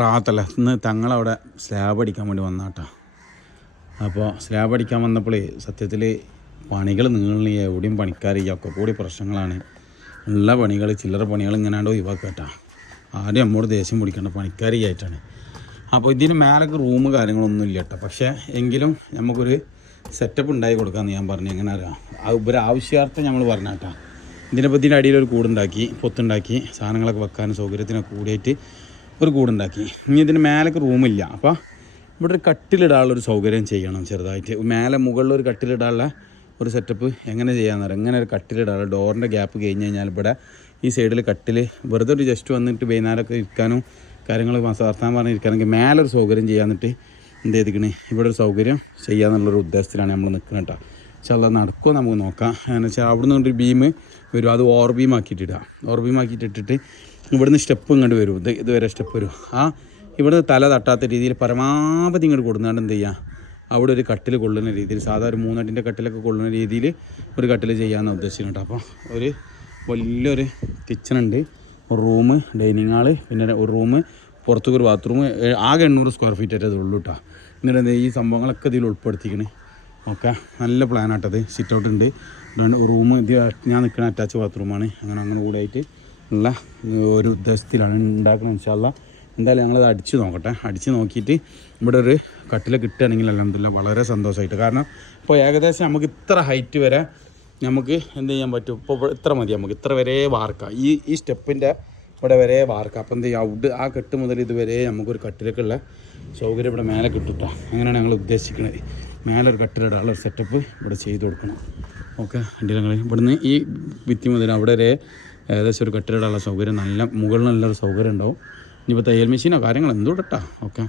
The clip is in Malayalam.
റാത്തല്ല ഇന്ന് തങ്ങളവിടെ സ്ലാബ് അടിക്കാൻ വേണ്ടി വന്നാട്ടോ. അപ്പോൾ സ്ലാബ് അടിക്കാൻ വന്നപ്പോൾ സത്യത്തിൽ പണികൾ നീളി എവിടെയും പണിക്കാരില്ല, ഒക്കെ കൂടി പ്രശ്നങ്ങളാണ്. ഉള്ള പണികൾ ചില്ലറ പണികൾ ഇങ്ങനെയാണ്ടോ ഒഴിവാക്കട്ടാ. ആദ്യം നമ്മോട് ദേഷ്യം പിടിക്കേണ്ട പണിക്കാരിയായിട്ടാണ്. അപ്പോൾ ഇതിന് മേലൊക്കെ റൂം കാര്യങ്ങളൊന്നും ഇല്ല കേട്ടോ. പക്ഷേ എങ്കിലും നമുക്കൊരു സെറ്റപ്പ് ഉണ്ടാക്കി കൊടുക്കാമെന്ന് ഞാൻ പറഞ്ഞു. എങ്ങനെ അറിയാം, ഒരു ആവശ്യാർത്ഥം നമ്മൾ പറഞ്ഞാട്ടാ. ഇതിൻ്റെ അടിയിൽ ഒരു കൂടുണ്ടാക്കി, പൊത്തുണ്ടാക്കി, സാധനങ്ങളൊക്കെ വെക്കാനും സൗകര്യത്തിനൊക്കെ കൂടിയിട്ട് ഒരു കൂടുണ്ടാക്കി. ഇനി ഇതിന് മേലൊക്കെ റൂമില്ല. അപ്പോൾ ഇവിടെ ഒരു കട്ടിലിടാനുള്ളൊരു സൗകര്യം ചെയ്യണം ചെറുതായിട്ട്. മുകളിലൊരു കട്ടിലിടാനുള്ള ഒരു സെറ്റപ്പ് എങ്ങനെ ചെയ്യാമെന്ന് പറയാം. എങ്ങനെ ഒരു കട്ടിലിടാനുള്ള ഡോറിൻ്റെ ഗ്യാപ്പ് കഴിഞ്ഞ് കഴിഞ്ഞാൽ ഇവിടെ ഈ സൈഡിൽ കട്ടിൽ വെറുതെ ഒരു ജസ്റ്റ് വന്നിട്ട് വൈകുന്നേരമൊക്കെ ഇരിക്കാനും കാര്യങ്ങൾ വർത്താനം പറഞ്ഞിരിക്കാനെങ്കിൽ മേലൊരു സൗകര്യം ചെയ്യാന്നിട്ട് എന്ത് ചെയ്തിക്കണേ, ഇവിടെ ഒരു സൗകര്യം ചെയ്യാന്നുള്ളൊരു ഉദ്ദേശത്തിലാണ് നമ്മൾ നിൽക്കുന്നത് കേട്ടോ. പക്ഷെ അത് നടക്കുമോ നമുക്ക് നോക്കാം. എന്ന് വെച്ചാൽ അവിടെ നിന്നൊരു ബീം വരും, അത് ഓവർ ബീം ആക്കിയിട്ടിടുക. ഓവർ ബീം ആക്കിയിട്ടിട്ട് ഇവിടുന്ന് സ്റ്റെപ്പ് ഇങ്ങോട്ട് വരും, ഇതുവരെ സ്റ്റെപ്പ് വരും. ഇവിടുന്ന് തല തട്ടാത്ത രീതിയിൽ പരമാവധി ഇങ്ങോട്ട് കൊടുക്കാണ്ട് എന്ത് ചെയ്യുക, അവിടെ ഒരു കട്ടിൽ കൊള്ളുന്ന രീതിയിൽ, സാധാരണ ഒരു 3 അടിൻ്റെ കട്ടിലൊക്കെ കൊള്ളുന്ന രീതിയിൽ ഒരു കട്ടിൽ ചെയ്യാമെന്ന് ഉദ്ദേശിക്കുന്നുണ്ട്. അപ്പോൾ ഒരു വലിയൊരു കിച്ചണുണ്ട്, ഒരു റൂം, ഡൈനിങ് ഹാള്, പിന്നെ ഒരു റൂം, പുറത്തൊരു ബാത്റൂം. ആകെ 800 സ്ക്വയർ ഫീറ്റ് ആയിട്ട് അത് ഉള്ളൂ കേട്ടോ. എന്നിട്ട് ഈ സംഭവങ്ങളൊക്കെ ഇതിൽ ഉൾപ്പെടുത്തിക്കണേ. ഓക്കെ, നല്ല പ്ലാനായിട്ടത്. സിറ്റ് ഔട്ട് ഉണ്ട്, റൂം, ഇത് ഞാൻ നിൽക്കുന്ന അറ്റാച്ച് ബാത്റൂമാണ്. അങ്ങനെ കൂടെ ആയിട്ട് ഉള്ള ഒരു ഉദ്ദേശത്തിലാണ് ഉണ്ടാക്കുന്നത്. ഇൻഷാ അല്ലാഹ് എന്തായാലും ഞങ്ങളത് അടിച്ച് നോക്കട്ടെ. അടിച്ച് നോക്കിയിട്ട് ഇവിടെ ഒരു കട്ടിൽ കിട്ടുകയാണെങ്കിൽ അൽഹംദുലില്ലാഹ് വളരെ സന്തോഷമായിട്ട്. കാരണം ഇപ്പോൾ ഏകദേശം നമുക്ക് ഇത്ര ഹൈറ്റ് വരെ നമുക്ക് എന്ത് ചെയ്യാൻ പറ്റും, ഇപ്പോൾ ഇത്ര മതി, നമുക്ക് ഇത്ര വരെ വാർക്കാം. ഈ സ്റ്റെപ്പിൻ്റെ ഇവിടെ വരെ വാർക്കാം. അപ്പോൾ എന്ത് ചെയ്യുക, ആ കെട്ട് മുതൽ ഇതുവരെ നമുക്കൊരു കട്ടിലൊക്കെയുള്ള സൗകര്യം ഇവിടെ മേലെ കിട്ടും. അങ്ങനെയാണ് ഞങ്ങൾ ഉദ്ദേശിക്കുന്നത്. മേലെ ഒരു കട്ടിലിടാനുള്ള ഒരു സെറ്റപ്പ് ഇവിടെ ചെയ്ത് കൊടുക്കണം. ഓക്കെ, ഞങ്ങൾ ഇവിടുന്ന് ഈ ഭിത്തി മുതൽ അവിടെ വരെ ഏകദേശം ഒരു കട്ടിലിടാനുള്ള സൗകര്യം, നല്ല മുകളിൽ നല്ലൊരു സൗകര്യം ഉണ്ടാവും. ഇനിയിപ്പോൾ തയ്യൽ മെഷീനോ കാര്യങ്ങളോ എന്തോ ഇട്ടാ. ഓക്കെ.